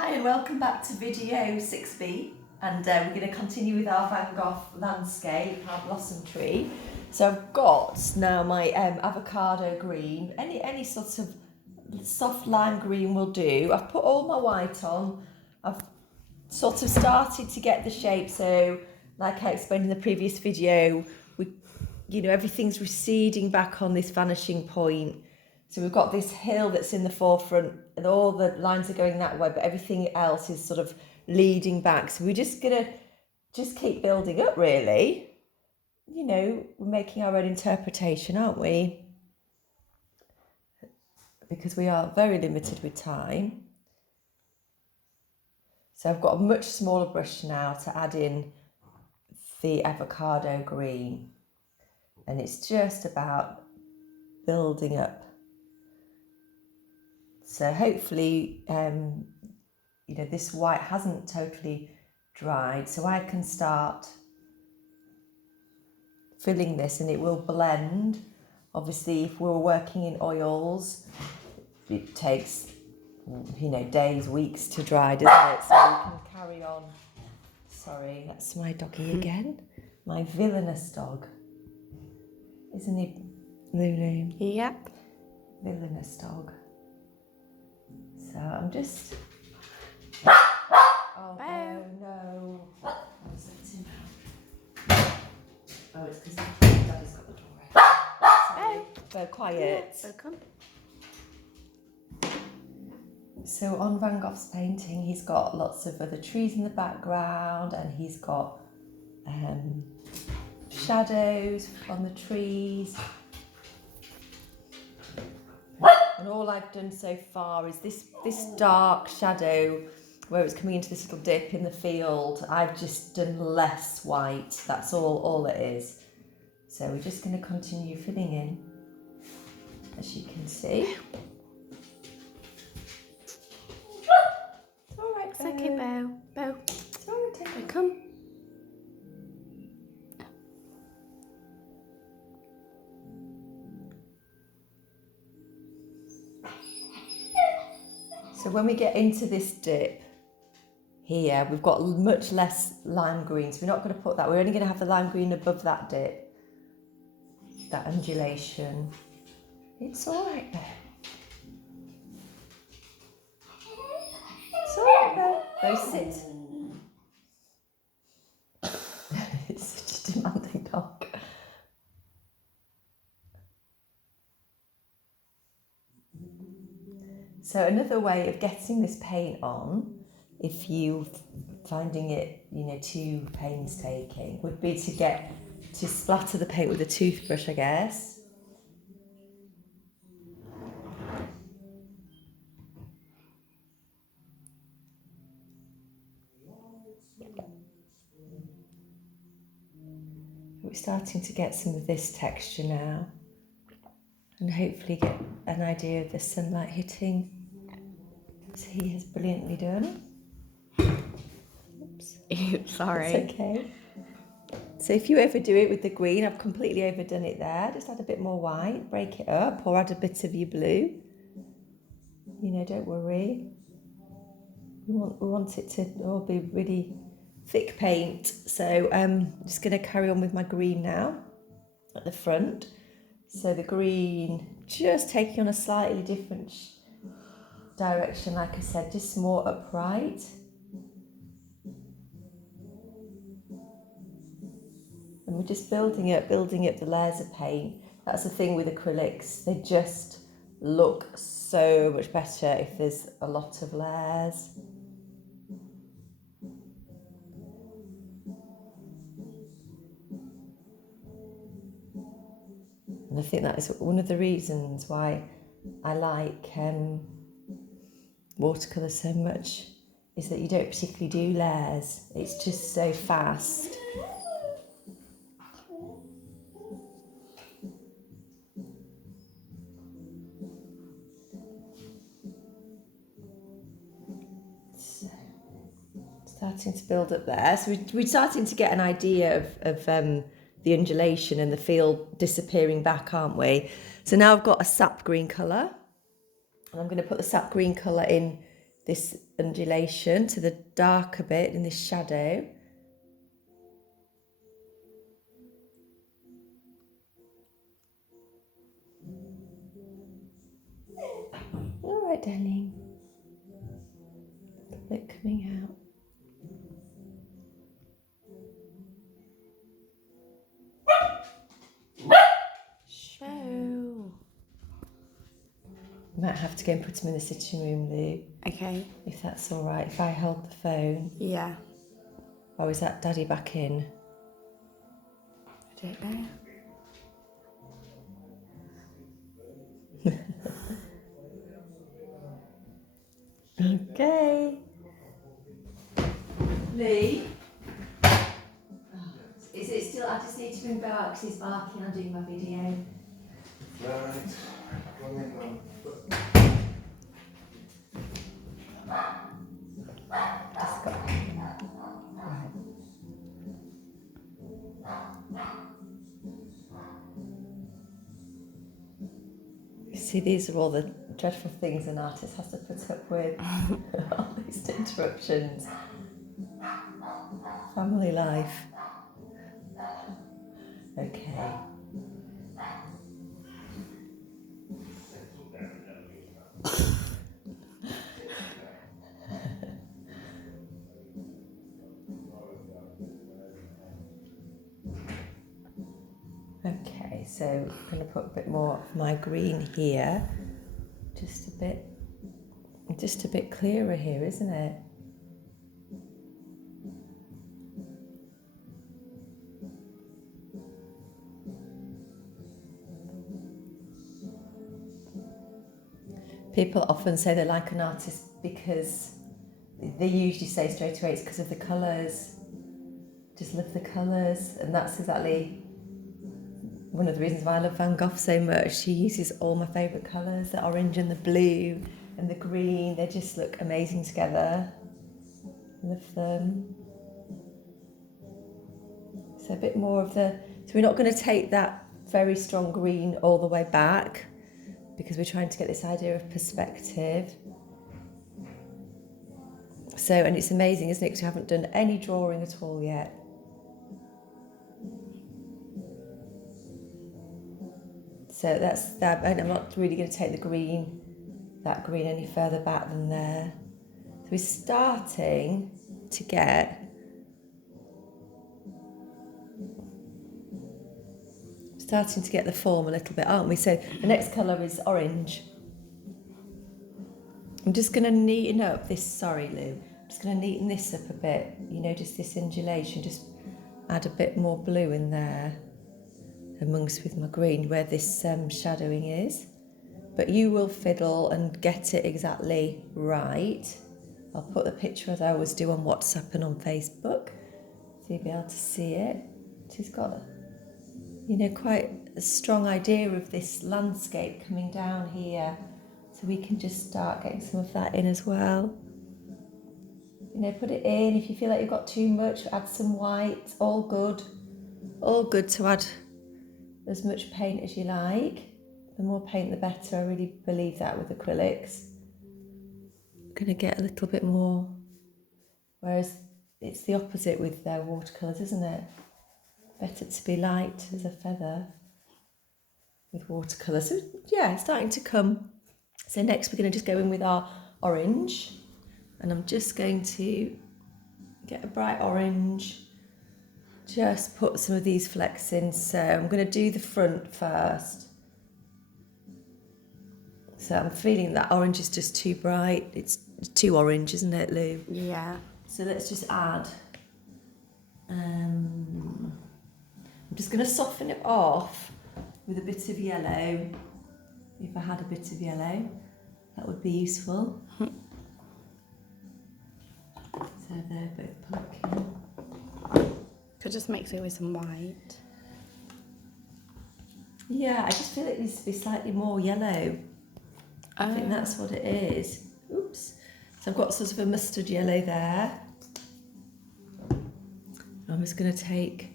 Hi and welcome back to video 6B, and we're going to continue with our Van Gogh landscape, our blossom tree. So I've got now my avocado green, any sort of soft lime green will do. I've put all my white on. I've sort of started to get the shape, so like I explained in the previous video, everything's receding back on this vanishing point. So we've got this hill that's in the forefront and all the lines are going that way, but everything else is sort of leading back. So we're just going to keep building up, really. We're making our own interpretation, aren't we? Because we are very limited with time. So I've got a much smaller brush now to add in the avocado green. And it's just about building up. So hopefully, this white hasn't totally dried, so I can start filling this and it will blend. Obviously, if we were working in oils, it takes, days, weeks to dry, doesn't it? So we can carry on. Sorry, that's my doggy again. My villainous dog. Isn't he, Lulu? Yep. Villainous dog. So I'm just... Oh, no. Oh, it's because Daddy's got the door open. Sorry. Bo, quiet. So come. So on Van Gogh's painting, he's got lots of other trees in the background, and he's got shadows on the trees. And all I've done so far is this dark shadow where it's coming into this little dip in the field. I've just done less white. That's all it is. So we're just going to continue filling in, as you can see. It's all right, It's okay, Bo. Bo. It's all right, take it. Come. So when we get into this dip here, we've got much less lime green. So we're not going to put that. We're only going to have the lime green above that dip, that undulation. It's all right there. It's all right there. Go sit. It's such a demanding dog. So another way of getting this paint on, if you finding it, too painstaking, would be to splatter the paint with a toothbrush, I guess. We're starting to get some of this texture now, and hopefully get an idea of the sunlight hitting, as he has brilliantly done. Oops. Sorry. It's okay. So if you ever do it with the green, I've completely overdone it there. Just add a bit more white, break it up, or add a bit of your blue. Don't worry. We want it to all be really thick paint. So I'm just going to carry on with my green now at the front. So the green just taking on a slightly different direction, like I said, just more upright. And we're just building up the layers of paint. That's the thing with acrylics. They just look so much better if there's a lot of layers. And I think that is one of the reasons why I like watercolour so much, is that you don't particularly do layers. It's just so fast. So, starting to build up there. So we're starting to get an idea of the undulation and the field disappearing back, aren't we? So now I've got a sap green colour, and I'm going to put the sap green colour in this undulation to the darker bit in this shadow. All right, darling. A little bit coming out. Oh. Might have to go and put him in the sitting room, Lou. Okay. If that's all right. If I hold the phone. Yeah. Oh, is that Daddy back in? I don't know. Okay. Lee? Is it still, I just need to bring back because he's barking, I'm doing my video. Right. Just got, right. You see, these are all the dreadful things an artist has to put up with. All these interruptions. Family life. Okay. Okay, so I'm going to put a bit more of my green here. Just a bit clearer here, isn't it? People often say they like an artist because they usually say straight away it's because of the colours. Just love the colours, and that's exactly one of the reasons why I love Van Gogh so much. She uses all my favourite colours, the orange and the blue and the green. They just look amazing together. Love them. So a bit more of the... So we're not going to take that very strong green all the way back because we're trying to get this idea of perspective. So, and it's amazing, isn't it? Because we haven't done any drawing at all yet. So that's that, and I'm not really going to take that green any further back than there. So we're starting to get the form a little bit, aren't we? So the next colour is orange. I'm just going to neaten up this, sorry Lou, I'm just going to neaten this up a bit, you know, just this undulation, just add a bit more blue in there amongst with my green where this shadowing is. But you will fiddle and get it exactly right. I'll put the picture as I always do on WhatsApp and on Facebook so you'll be able to see it. She's got, you know, quite a strong idea of this landscape coming down here. So we can just start getting some of that in as well. You know, put it in. If you feel like you've got too much, add some white. All good. All good to add as much paint as you like. The more paint, the better. I really believe that with acrylics. I'm going to get a little bit more. Whereas it's the opposite with watercolours, isn't it? Better to be light as a feather with watercolours. So yeah, it's starting to come. So next we're going to just go in with our orange, and I'm just going to get a bright orange, just put some of these flecks in. So I'm going to do the front first. So I'm feeling that orange is just too bright. It's too orange, isn't it, Lou? Yeah. So let's just add. I'm just going to soften it off with a bit of yellow. If I had a bit of yellow, that would be useful. So they're both plucking. Could just mix it with some white. Yeah, I just feel it needs to be slightly more yellow. I think that's what it is. Oops. So I've got sort of a mustard yellow there. I'm just going to take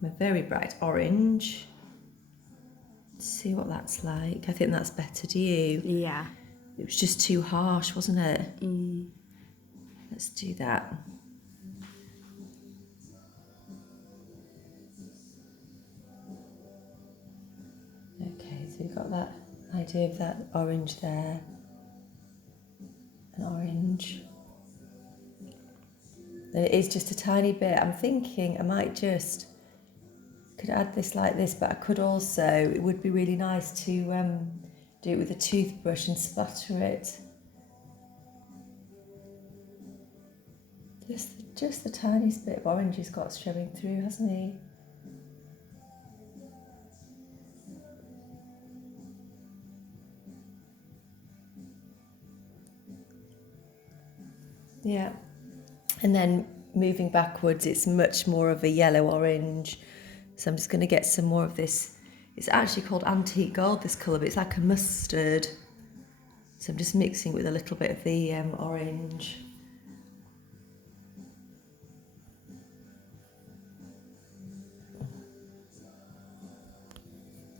my very bright orange. See what that's like. I think that's better. Do you? Yeah. It was just too harsh, wasn't it? Let's do that. Okay, so you've got that idea of that orange there. An orange. And it is just a tiny bit. I'm thinking I might just could add this like this, but I could also, it would be really nice to do it with a toothbrush and splatter it. Just the tiniest bit of orange he's got showing through, hasn't he? Yeah. And then moving backwards, it's much more of a yellow orange. So I'm just going to get some more of this. It's actually called antique gold, this colour, but it's like a mustard. So I'm just mixing with a little bit of the orange.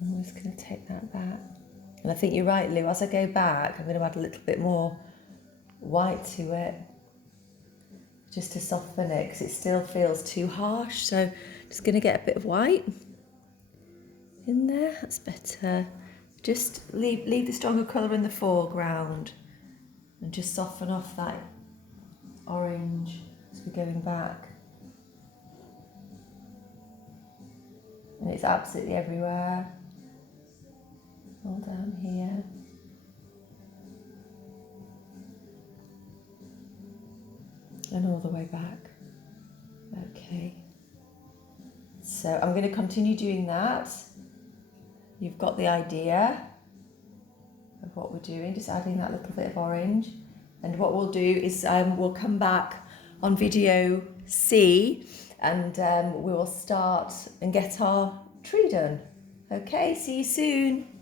I'm just going to take that back. And I think you're right, Lou, as I go back, I'm going to add a little bit more white to it, just to soften it, because it still feels too harsh. So just going to get a bit of white in there. That's better. Just leave the stronger colour in the foreground and just soften off that orange as we're going back. And it's absolutely everywhere. All down here. And all the way back. Okay. So I'm going to continue doing that. You've got the idea of what we're doing, just adding that little bit of orange. And what we'll do is we'll come back on video C and we will start and get our tree done. Okay, see you soon.